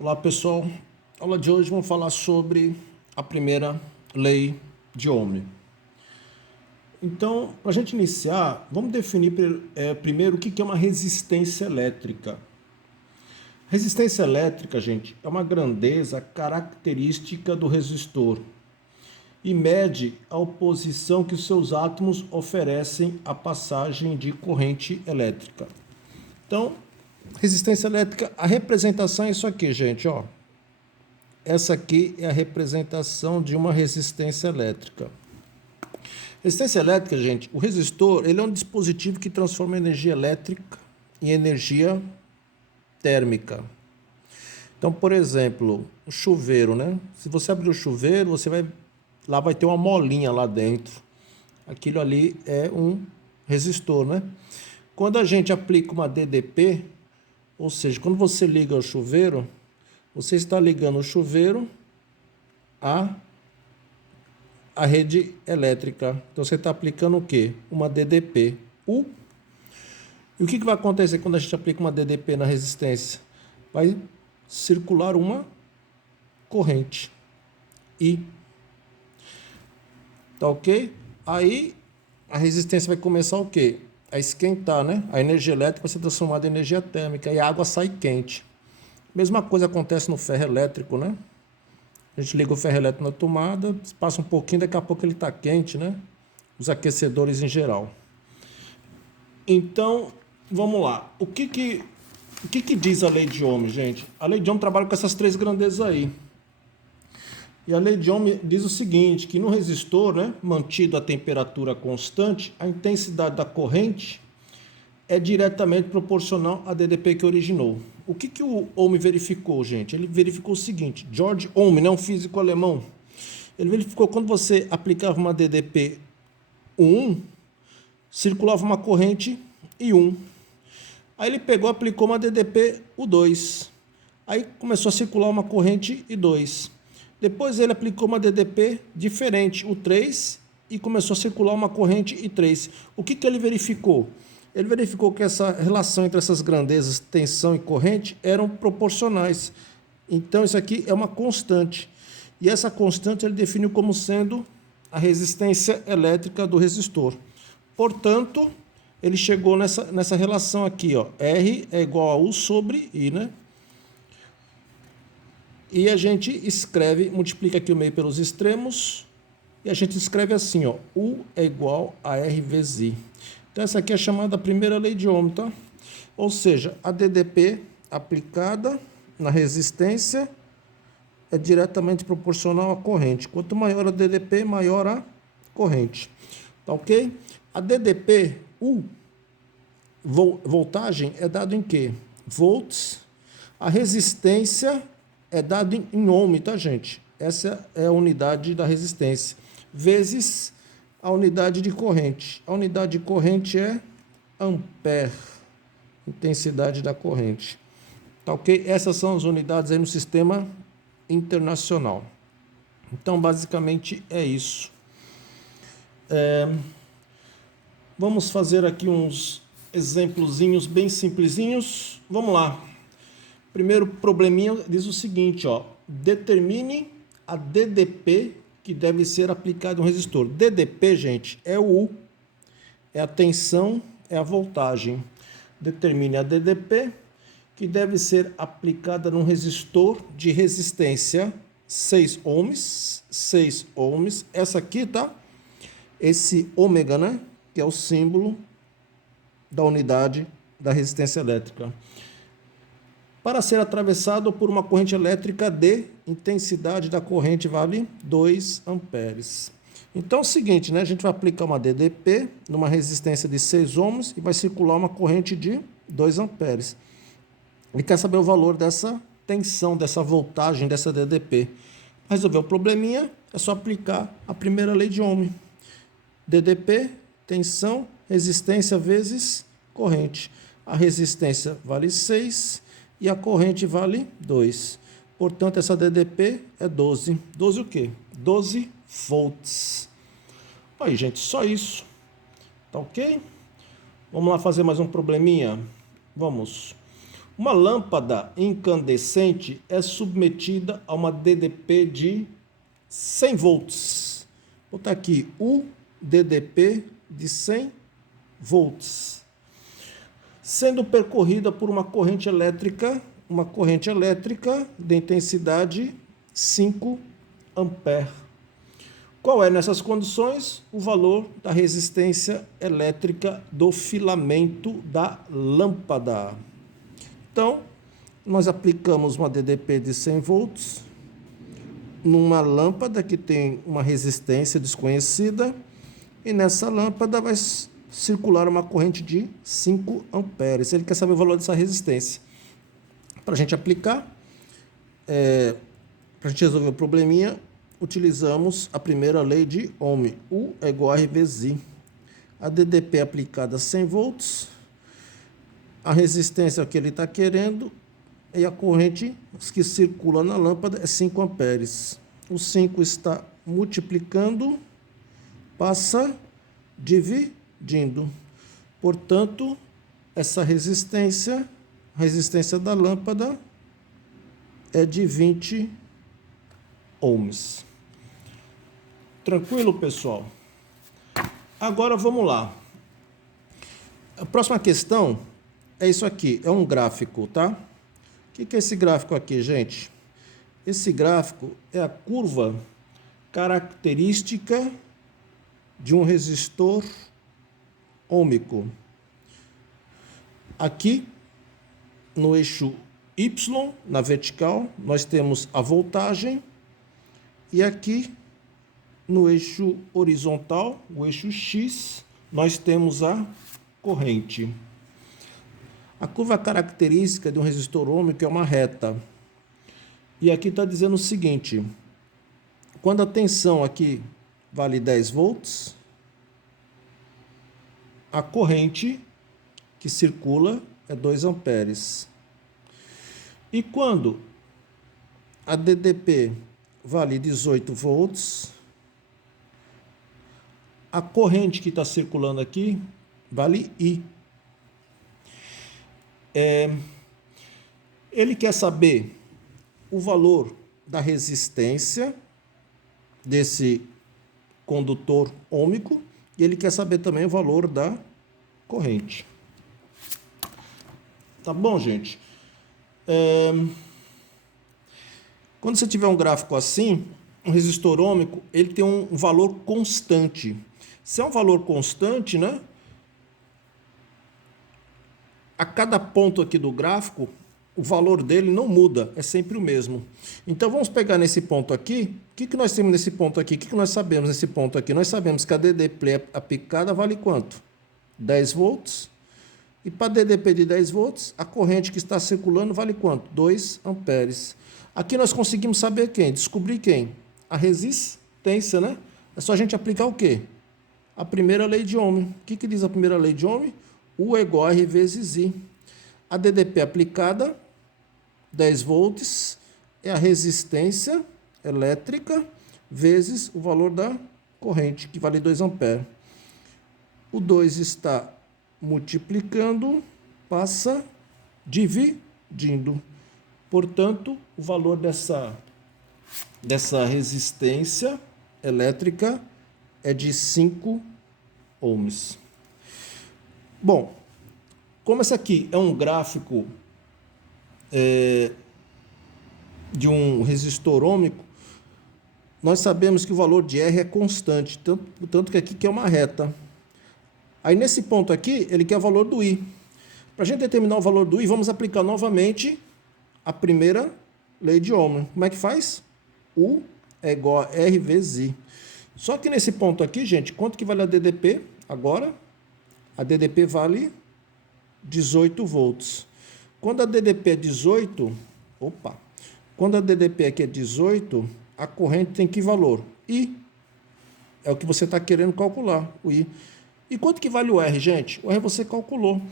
Olá pessoal, aula de hoje vamos falar sobre a primeira lei de Ohm. Então, para a gente iniciar, vamos definir primeiro o que é uma resistência elétrica. Resistência elétrica, gente, é uma grandeza característica do resistor e mede a oposição que os seus átomos oferecem à passagem de corrente elétrica. Então, resistência elétrica, a representação é isso aqui, gente, ó. Essa aqui é a representação de uma resistência elétrica. Resistência elétrica, gente, o resistor, ele é um dispositivo que transforma energia elétrica em energia térmica. Então, por exemplo, o chuveiro, né? Se você abrir o chuveiro, lá vai ter uma molinha lá dentro. Aquilo ali é um resistor, né? Quando a gente aplica uma DDP, ou seja, quando você liga o chuveiro, você está ligando o chuveiro à rede elétrica. Então você está aplicando o quê? Uma DDP. E o que vai acontecer quando a gente aplica uma DDP na resistência? Vai circular uma corrente I. Tá ok? Aí a resistência vai começar o quê? A esquentar, né? A energia elétrica vai ser transformada em energia térmica e a água sai quente. Mesma coisa acontece no ferro elétrico, né? A gente liga o ferro elétrico na tomada, passa um pouquinho, daqui a pouco ele está quente, né? Os aquecedores em geral. Então, vamos lá. O que diz a lei de Ohm, gente? A lei de Ohm trabalha com essas três grandezas aí. E a lei de Ohm diz o seguinte, que no resistor, né, mantido a temperatura constante, a intensidade da corrente é diretamente proporcional à DDP que originou. O que o Ohm verificou, gente? Ele verificou o seguinte, George Ohm, né, um físico alemão, ele verificou que quando você aplicava uma DDP 1, circulava uma corrente I1. Aí ele pegou e aplicou uma DDP U2. Aí começou a circular uma corrente I2. Depois ele aplicou uma DDP diferente, U3, e começou a circular uma corrente I3. O que ele verificou? Ele verificou que essa relação entre essas grandezas, tensão e corrente, eram proporcionais. Então, isso aqui é uma constante. E essa constante ele definiu como sendo a resistência elétrica do resistor. Portanto, ele chegou nessa relação aqui, ó. R é igual a U sobre I, né? E a gente escreve, multiplica aqui o meio pelos extremos, e a gente escreve assim, ó. U é igual a R vezes I. Então, essa aqui é chamada primeira lei de Ohm, tá? Ou seja, a DDP aplicada na resistência é diretamente proporcional à corrente. Quanto maior a DDP, maior a corrente. Tá ok? A DDP, voltagem, é dado em quê? Volts. A resistência é dado em ohm, tá, gente? Essa é a unidade da resistência. Vezes a unidade de corrente. A unidade de corrente é ampere, intensidade da corrente. Tá ok? Essas são as unidades aí no sistema internacional. Então, basicamente, é isso. Vamos fazer aqui uns exemplozinhos bem simplesinhos. Vamos lá. Primeiro probleminha diz o seguinte, ó. Determine a DDP que deve ser aplicada no resistor. DDP, gente, é o U, é a tensão, é a voltagem. Determine a DDP que deve ser aplicada num resistor de resistência 6 ohms, 6 ohms. Essa aqui, tá? Esse ômega, né? Que é o símbolo da unidade da resistência elétrica. Para ser atravessado por uma corrente elétrica de intensidade da corrente vale 2 amperes. Então é o seguinte, né? A gente vai aplicar uma DDP numa resistência de 6 ohms e vai circular uma corrente de 2 amperes. Ele quer saber o valor dessa tensão, dessa voltagem, dessa DDP. Para resolver o probleminha, é só aplicar a primeira lei de Ohm. DDP, tensão, resistência vezes corrente. A resistência vale 6 e a corrente vale 2. Portanto, essa DDP é 12. 12 o quê? 12 volts. Aí, gente, só isso. Tá ok? Vamos lá fazer mais um probleminha? Vamos. Uma lâmpada incandescente é submetida a uma DDP de 100 volts. Vou botar aqui o DDP de 100 volts, sendo percorrida por uma corrente elétrica de intensidade 5 ampere. Qual é, nessas condições, o valor da resistência elétrica do filamento da lâmpada? Então, nós aplicamos uma DDP de 100 volts numa lâmpada que tem uma resistência desconhecida, e nessa lâmpada vai circular uma corrente de 5 amperes. Ele quer saber o valor dessa resistência. Para a gente aplicar, para a gente resolver o probleminha, utilizamos a primeira lei de Ohm, U é igual a R vezes I. A DDP aplicada a 100 volts, a resistência que ele está querendo, e a corrente que circula na lâmpada é 5 amperes. O 5 está multiplicando, passa dividindo. Portanto, essa resistência, a resistência da lâmpada é de 20 ohms. Tranquilo, pessoal? Agora vamos lá. A próxima questão é isso aqui, é um gráfico, tá? O que é esse gráfico aqui, gente? Esse gráfico é a curva característica de um resistor ôhmico. Aqui, no eixo Y, na vertical, nós temos a voltagem, e aqui, no eixo horizontal, o eixo X, nós temos a corrente. A curva característica de um resistor ôhmico é uma reta. E aqui está dizendo o seguinte: quando a tensão aqui vale 10 volts, a corrente que circula é 2 amperes. E quando a DDP vale 18 volts, a corrente que está circulando aqui vale I. Ele quer saber o valor da resistência desse condutor ôhmico, e ele quer saber também o valor da corrente. Tá bom, gente? Quando você tiver um gráfico assim, um resistor ôhmico, ele tem um valor constante. Se é um valor constante, né? A cada ponto aqui do gráfico, o valor dele não muda, é sempre o mesmo. Então, vamos pegar nesse ponto aqui. O que nós temos nesse ponto aqui? O que nós sabemos nesse ponto aqui? Nós sabemos que a DDP aplicada vale quanto? 10 volts. E para DDP de 10 volts, a corrente que está circulando vale quanto? 2 amperes. Aqui nós conseguimos saber quem? Descobrir quem? A resistência, né? É só a gente aplicar o quê? A primeira lei de Ohm. O que diz a primeira lei de Ohm? U é igual a R vezes I. A DDP aplicada, 10 volts, é a resistência elétrica vezes o valor da corrente, que vale 2 amperes. O 2 está multiplicando, passa dividindo. Portanto, o valor dessa resistência elétrica é de 5 ohms. Bom, como esse aqui é um gráfico de um resistor ôhmico, nós sabemos que o valor de R é constante, tanto que aqui é uma reta. Aí nesse ponto aqui, ele quer o valor do I. Para a gente determinar o valor do I, vamos aplicar novamente a primeira lei de Ohm. Como é que faz? U é igual a R vezes I. Só que nesse ponto aqui, gente, quanto que vale a DDP agora? A DDP vale 18 volts. Quando a DDP é 18, quando a DDP aqui é 18, a corrente tem que valor? I. É o que você está querendo calcular, o I. E quanto que vale o R, gente? O R você calculou.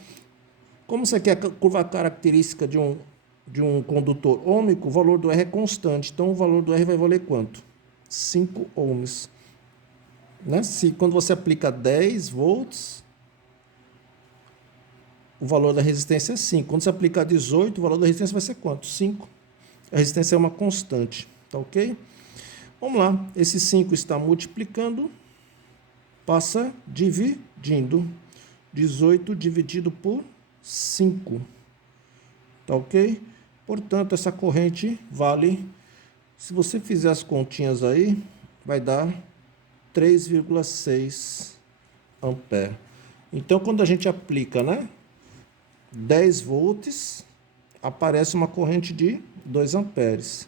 Como você quer a curva característica de um condutor ôhmico, o valor do R é constante. Então, o valor do R vai valer quanto? 5 ohms. Né? Quando você aplica 10 volts, o valor da resistência é 5. Quando você aplicar 18, o valor da resistência vai ser quanto? 5. A resistência é uma constante, tá ok? Vamos lá, esse 5 está multiplicando, passa dividindo. 18 dividido por 5, tá ok? Portanto, essa corrente vale, se você fizer as continhas aí, vai dar 3,6 ampere. Então, quando a gente aplica, né, 10 volts, aparece uma corrente de 2 amperes.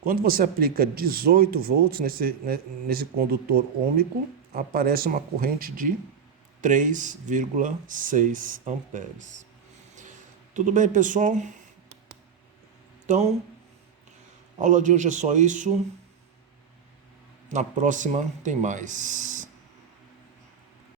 Quando você aplica 18 volts nesse condutor ôhmico, aparece uma corrente de 3,6 amperes. Tudo bem, pessoal? Então, a aula de hoje é só isso. Na próxima tem mais.